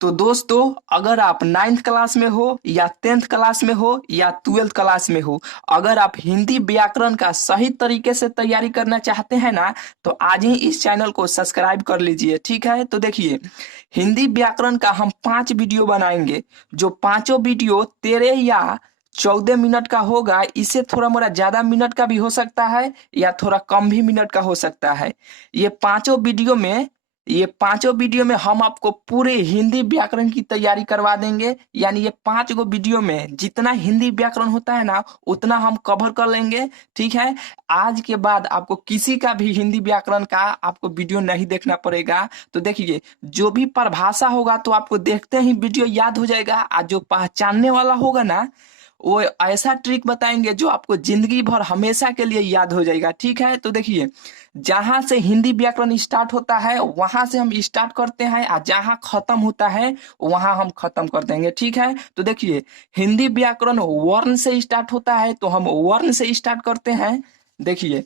तो दोस्तों, अगर आप 9th क्लास में हो या 10th क्लास में हो या 12th क्लास में हो, अगर आप हिंदी व्याकरण का सही तरीके से तैयारी करना चाहते हैं ना, तो आज ही इस चैनल को सब्सक्राइब कर लीजिए। ठीक है, तो देखिए, हिंदी व्याकरण का हम 5 वीडियो बनाएंगे। जो पांचों वीडियो 13 या 14 मिनट का होगा। इससे थोड़ा मोड़ा ज्यादा मिनट का भी हो सकता है या थोड़ा कम भी मिनट का हो सकता है। ये पांचों वीडियो में हम आपको पूरे हिंदी व्याकरण की तैयारी करवा देंगे। यानी ये 5 गो वीडियो में जितना हिंदी व्याकरण होता है ना, उतना हम कवर कर लेंगे। ठीक है, आज के बाद आपको किसी का भी हिंदी व्याकरण का आपको वीडियो नहीं देखना पड़ेगा। तो देखिए, जो भी परिभाषा होगा तो आपको देखते ही वीडियो याद हो जाएगा। और जो पहचानने वाला होगा ना, वो ऐसा ट्रिक बताएंगे जो आपको जिंदगी भर हमेशा के लिए याद हो जाएगा। ठीक है, तो देखिए, जहां से हिंदी व्याकरण स्टार्ट होता है वहां से हम स्टार्ट करते हैं, और जहां खत्म होता है वहां हम खत्म कर देंगे। ठीक है, तो देखिए, हिंदी व्याकरण वर्ण से स्टार्ट होता है तो हम वर्ण से स्टार्ट करते हैं। देखिए,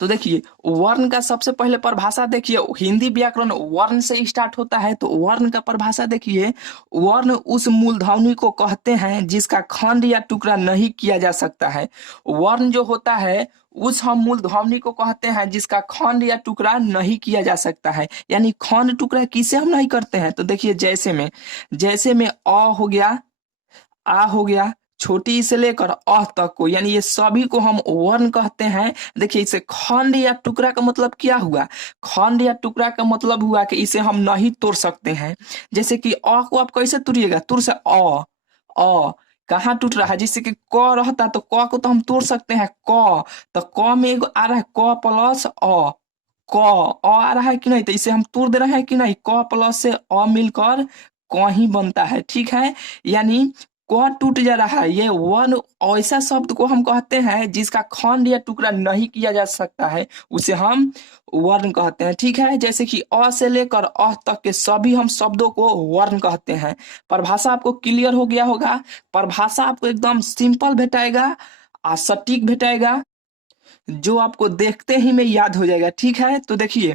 तो देखिए, वर्ण का सबसे पहले परिभाषा देखिए। हिंदी व्याकरण वर्ण से स्टार्ट होता है तो वर्ण का परिभाषा देखिए। वर्ण उस मूलध्वनि को कहते हैं जिसका खंड या टुकड़ा नहीं किया जा सकता है। वर्ण जो होता है उस हम मूलध्वनि को कहते हैं जिसका खंड या टुकड़ा नहीं किया जा सकता है। यानी खंड टुकड़ा किसे हम नहीं करते हैं। तो देखिए, जैसे में अ हो गया, आ हो गया, छोटी ई से लेकर अ तक को, यानी ये सभी को हम वर्ण कहते हैं। देखिए, इसे खंड या टुकड़ा का मतलब क्या हुआ। खंड या टुकड़ा का मतलब हुआ कि इसे हम नहीं तोड़ सकते हैं। जैसे कि अ को आप कैसे तोड़िएगा, तुर से अ कहाँ टूट रहा है। जैसे कि क रहता तो क को तो हम तोड़ सकते हैं, क तो क में एगो आ रहा है क प्लस क आ रहा है कि नहीं, तो इसे हम तोड़ दे रहे हैं कि नहीं। क प्लस से मिलकर क ही बनता है। ठीक है, यानी क टूट जा रहा है। ये वर्ण ऐसा शब्द को हम कहते हैं जिसका खंड या टुकड़ा नहीं किया जा सकता है, उसे हम वर्ण कहते हैं। ठीक है, जैसे कि अ से लेकर अ तक के सभी हम शब्दों को वर्ण कहते हैं। परिभाषा आपको क्लियर हो गया होगा। परिभाषा आपको एकदम सिंपल भेटाएगा और सटीक भेटाएगा, जो आपको देखते ही में याद हो जाएगा। ठीक है, तो देखिए,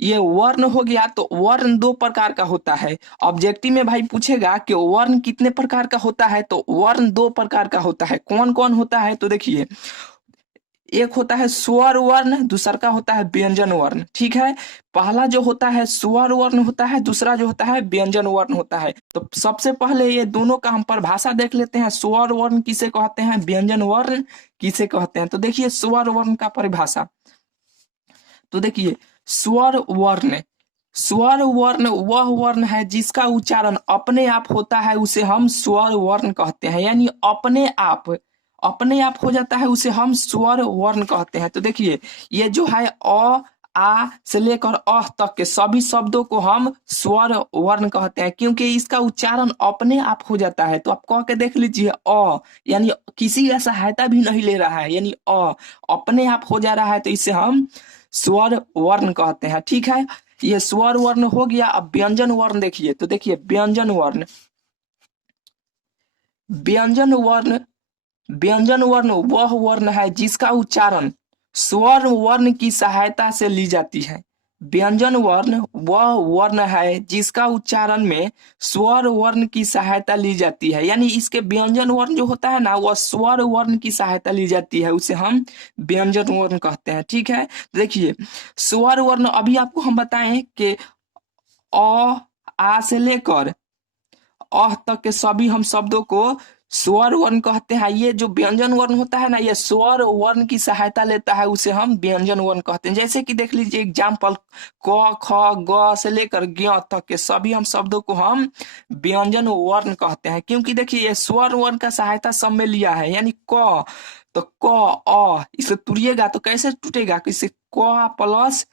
ये वर्ण हो गया। तो वर्ण 2 प्रकार का होता है। ऑब्जेक्टिव में भाई पूछेगा कि वर्ण कितने प्रकार का होता है, तो वर्ण 2 प्रकार का होता है। कौन कौन होता है, तो देखिए, एक होता है स्वर वर्ण, दूसरा का होता है व्यंजन वर्ण। ठीक है, पहला जो होता है स्वर वर्ण होता है, दूसरा जो होता है व्यंजन वर्ण होता है। तो सबसे पहले ये दोनों का हम परिभाषा देख लेते हैं। स्वर वर्ण किसे कहते हैं, व्यंजन वर्ण किसे कहते हैं। तो देखिए, स्वर वर्ण का परिभाषा। तो देखिए, स्वर वर्ण स्वर वर्ण वह वर्ण है जिसका उच्चारण अपने आप होता है, उसे हम स्वर वर्ण कहते हैं। यानी अपने आप हो जाता है, उसे हम स्वर वर्ण कहते हैं। तो देखिए, ये जो है आ से लेकर तक के सभी शब्दों को हम स्वर वर्ण कहते हैं, क्योंकि इसका उच्चारण अपने आप हो जाता है। तो आप कह के देख लीजिए, यानी किसी का सहायता भी नहीं ले रहा है, यानी अपने आप हो जा रहा है, तो इसे हम स्वर वर्ण कहते हैं। ठीक है, ये स्वर वर्ण हो गया। अब व्यंजन वर्ण देखिए। तो देखिए, व्यंजन वर्ण व्यंजन वर्ण वह वर्ण है जिसका उच्चारण स्वर वर्ण की सहायता से ली जाती है। व्यंजन वर्ण वह वर्ण है जिसका उच्चारण में स्वर वर्ण की सहायता ली जाती है। यानी इसके व्यंजन वर्ण जो होता है ना, वह स्वर वर्ण की सहायता ली जाती है, उसे हम व्यंजन वर्ण कहते हैं। ठीक है, देखिए, स्वर वर्ण अभी आपको हम बताएं कि अ आ से लेकर तक के सभी हम शब्दों को स्वर वर्ण कहते हैं। ये जो व्यंजन वर्ण होता है ना, ये स्वर वर्ण की सहायता लेता है, उसे हम व्यंजन वर्ण कहते हैं। जैसे कि देख लीजिए एग्जाम्पल, क ख ग से लेकर ज्ञ तक के सभी हम शब्दों को हम व्यंजन वर्ण कहते हैं, क्योंकि देखिए, ये स्वर वर्ण का सहायता सब में लिया है। यानी क, तो क इसे तुड़िएगा तो कैसे टूटेगा, इसे क प्लस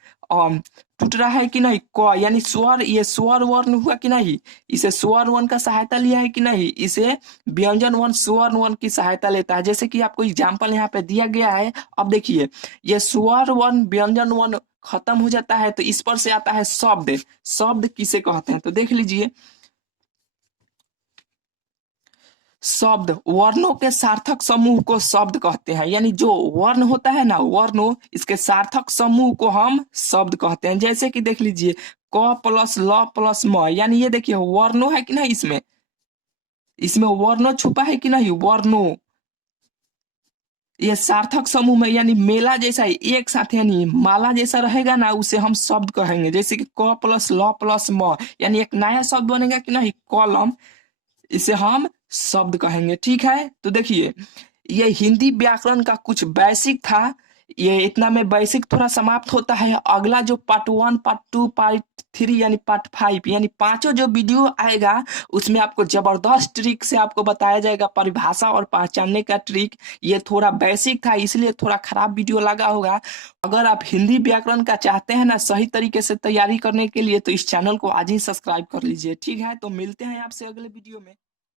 टूट रहा है कि नहीं, क यानी स्वर, ये स्वर वर्ण हुआ कि नहीं। इसे स्वर वर्ण का सहायता लिया है कि नहीं, इसे व्यंजन वर्ण स्वर वर्ण की सहायता लेता है। जैसे कि आपको एग्जाम्पल यहाँ पे दिया गया है। अब देखिए, ये स्वर वर्ण व्यंजन वर्ण खत्म हो जाता है तो इस पर से आता है शब्द। शब्द किसे कहते हैं, तो देख लीजिए, शब्द, वर्णों के सार्थक समूह को शब्द कहते हैं। यानी जो वर्ण होता है ना, वर्णों, इसके सार्थक समूह को हम शब्द कहते हैं। जैसे कि देख लीजिए, क प्लस ल प्लस म, यानी ये देखिए वर्णों है कि नहीं, इसमें इसमें वर्णों छुपा है कि नहीं, वर्णों। ये सार्थक समूह में यानी मेला जैसा एक साथ यानी माला जैसा रहेगा ना, उसे हम शब्द कहेंगे। जैसे कि क प्लस ल प्लस म, यानी एक नया शब्द बनेगा कि नहीं, कलम, इसे हम शब्द कहेंगे। ठीक है, तो देखिए ये हिंदी व्याकरण का कुछ बेसिक था। ये इतना में बेसिक थोड़ा समाप्त होता है। अगला जो पार्ट 1, पार्ट 2, पार्ट 3 यानी पार्ट 5, यानी पांचों जो वीडियो आएगा उसमें आपको जबरदस्त ट्रिक से आपको बताया जाएगा परिभाषा और पहचानने का ट्रिक। ये थोड़ा बेसिक था इसलिए थोड़ा खराब वीडियो लगा होगा। अगर आप हिंदी व्याकरण का चाहते हैं ना सही तरीके से तैयारी करने के लिए, तो इस चैनल को आज ही सब्सक्राइब कर लीजिए। ठीक है, तो मिलते हैं आपसे अगले वीडियो में।